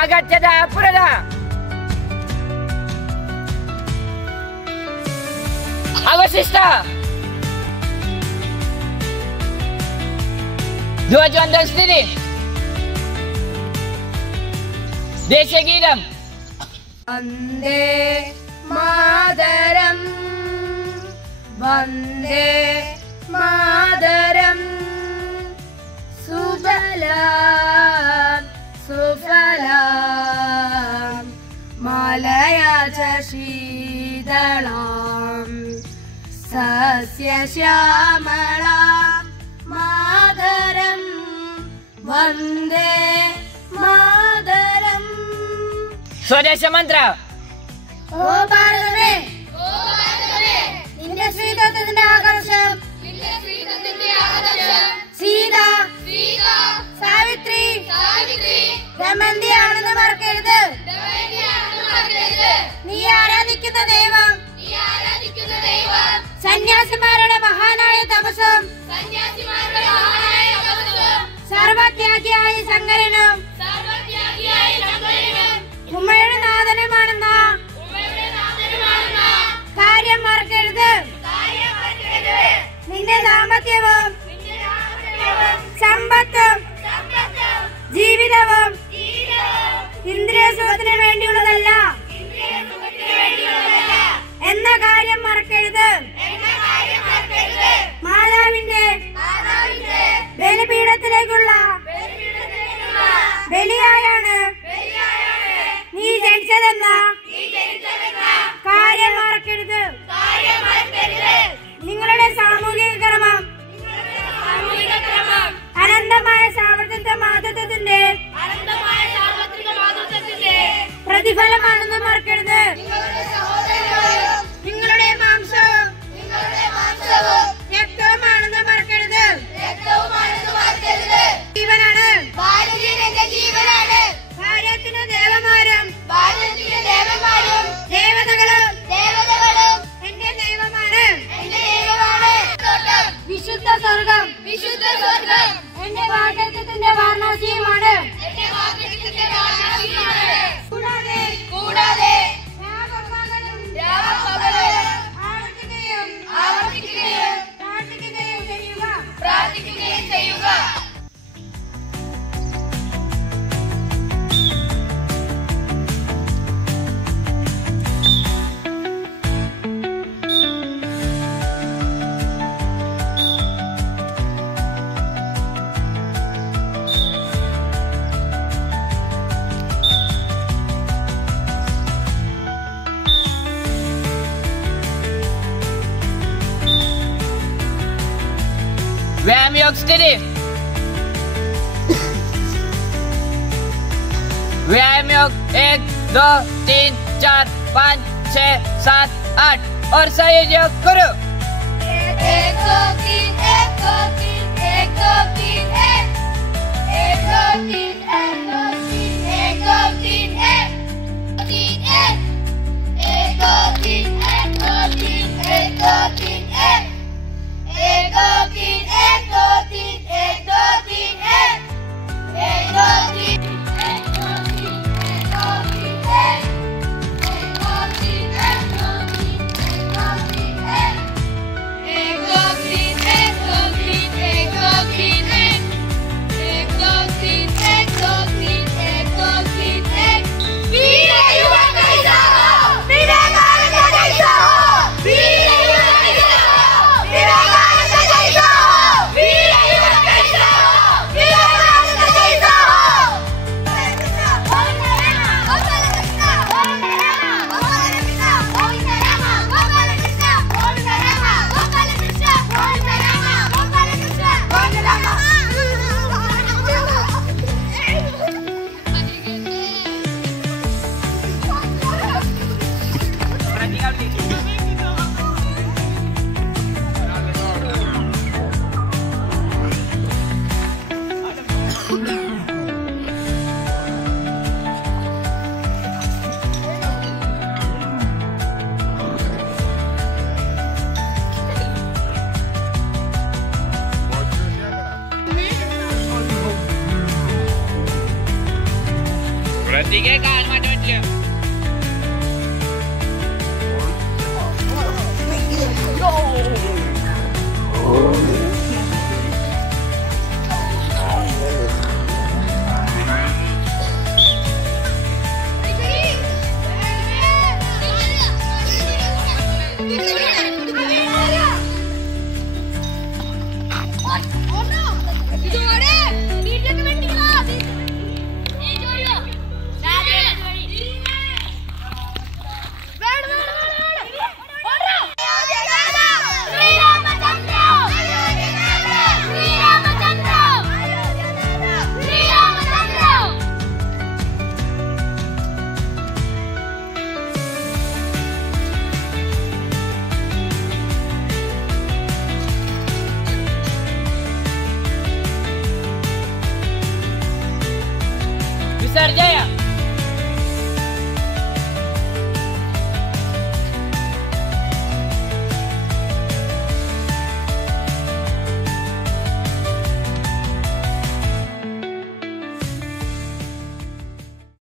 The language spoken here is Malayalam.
आगच्छता पुरतः अवशिष्टः ध्वजवन्दनस्थितिः देशगीतम् वन्दे मातरम् वन्दे मातरम् सुफलां सुफलां मालया च शीतलां सस्यश्यामलां मातरं वन्दे मातरम् स्वदेश मंत्र ओ भारतमे നിന്റെ ശ്രീത്വത്തിന്റെ ആകർഷം സീത സാവിത്രി ദമയന്തിയാണെന്ന് മറക്കരുത്. നീ ആരാധിക്കുന്ന ദൈവം സന്യാസിമാരുടെ മഹാനായ തപസ്സും സർവത്യാഗിയായ ശങ്കരനും ഉമ്മയുടെ നാഥനുമാണെന്ന കാര്യം മറക്കരുത്. നിന്റെ ദാമ്പത്യവും സമ്പത്തും ജീവിതവും ഇന്ദ്രിയ സുഖത്തിന് വേണ്ടിയുള്ളതല്ല എന്ന കാര്യം മറക്കരുത്. മാതാവിന്റെ ബലിപീഠത്തിലേക്കുള്ള ബലിയായാണ് നീ ജനിച്ചതെന്ന കാര്യം മറക്കരുത്. നിങ്ങളുടെ സാമൂഹിക ക്രമം അനന്തമായ സാർവത്രിക മാതൃത്വത്തിന്റെ പ്രതിഫലമാണെന്ന് മറക്കരുത്. നിങ്ങളുടെ മാംസവും രക്തവുമാണെന്ന് മറക്കരുത്. ജീവനാണ് ഭാരതത്തിന്റെ ദേവന്മാരും ദേവതകളും എന്റെ ദൈവമാണ്. വിശുദ്ധ സ്വർഗം എന്റെ വാഗ്ദത്തത്തിന്റെ വാരണാസിയുമാണ്. കൂടാതെ പ്രാർത്ഥിക്കുകയും ചെയ്യുക. व्यायाम योग स्थिति व्यायाम योग 1 2 3 4 5 6 7 8 और सहयोग योग करो. 1 2 3 1 2 3 1 2 3 1 2 3 1 2 3 1 2 3 1 2 3 1 2 3 1 2 3 1 2 3 കുട്ടിക്ക് കാൽ മാറ്റാൻ പറ്റില്ല. Mister Jaya.